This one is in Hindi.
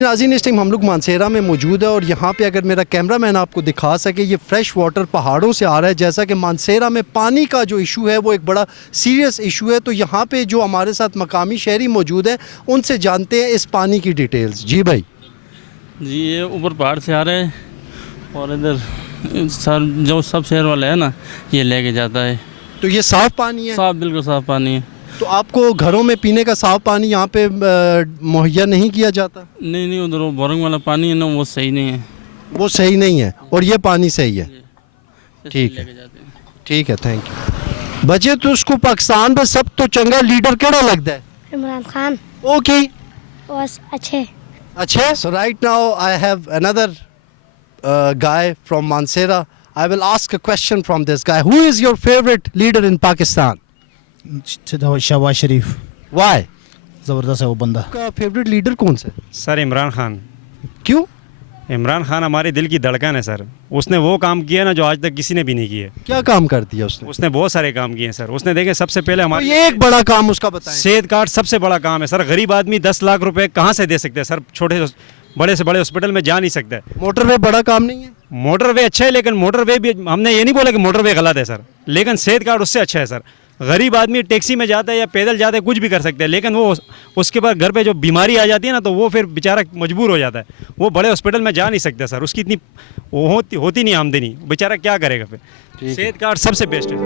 नाज़रीन, इस टाइम हम लोग मानसेरा में मौजूद है और यहाँ पे अगर मेरा कैमरामैन आपको दिखा सके, ये फ्रेश वाटर पहाड़ों से आ रहा है। जैसा कि मानसेरा में पानी का जो इशू है वो एक बड़ा सीरियस इशू है, तो यहाँ पे जो हमारे साथ मकामी शहरी मौजूद हैं उनसे जानते हैं इस पानी की डिटेल्स। जी भाई। जी, ये ऊपर पहाड़ से आ रहे हैं और इधर सर जो सब शहर वाले हैं ना, ये लेके जाता है। तो ये साफ़ पानी है? साफ, बिल्कुल साफ पानी है। तो आपको घरों में पीने का साफ़ पानी यहाँ पे मुहैया नहीं किया जाता? नहीं, उधर वो बोरिंग वाला पानी है ना, वो सही नहीं है। वो सही नहीं है और ये पानी सही है? ठीक है, लेके जाते हैं। ठीक है, थैंक यू। बचे तो उसको पाकिस्तान में सब तो चंगा लीडर केड़ा लगता है? इमरान खान। ओके, बस अच्छे। अच्छा। So right now I have another guy from Mansehra. I will ask a question from this guy. Who is your favorite leader in Pakistan? Shahbaz Sharif. Why? ज़बरदस्त है वो बंदा। आपका फेवरेट लीडर कौन सा है? सर इमरान खान। क्यों? इमरान खान हमारे दिल की धड़कन है सर। उसने वो काम किया ना जो आज तक किसी ने भी नहीं किए। क्या काम कर दिया उसने? उसने बहुत सारे काम किए हैं सर। उसने देखे सबसे पहले तो हमारे ये एक बड़ा काम उसका बताएं। सेहत कार्ड सबसे बड़ा काम है सर। गरीब आदमी 10 लाख रुपए कहाँ से दे सकते हैं सर? छोटे बड़े से बड़े हॉस्पिटल में जा नहीं सकता है। मोटरवे बड़ा काम नहीं है? मोटरवे अच्छा है, लेकिन मोटरवे भी हमने ये नहीं बोला कि मोटरवे गलत है सर, लेकिन सेहत कार्ड उससे अच्छा है सर। गरीब आदमी टैक्सी में जाता है या पैदल जाता है, कुछ भी कर सकते हैं, लेकिन वो उसके बाद घर पे जो बीमारी आ जाती है ना, तो वो फिर बेचारा मजबूर हो जाता है। वो बड़े हॉस्पिटल में जा नहीं सकता सर, उसकी इतनी वो होती नहीं आमदनी, बेचारा क्या करेगा फिर। सेहत कार्ड सबसे बेस्ट है।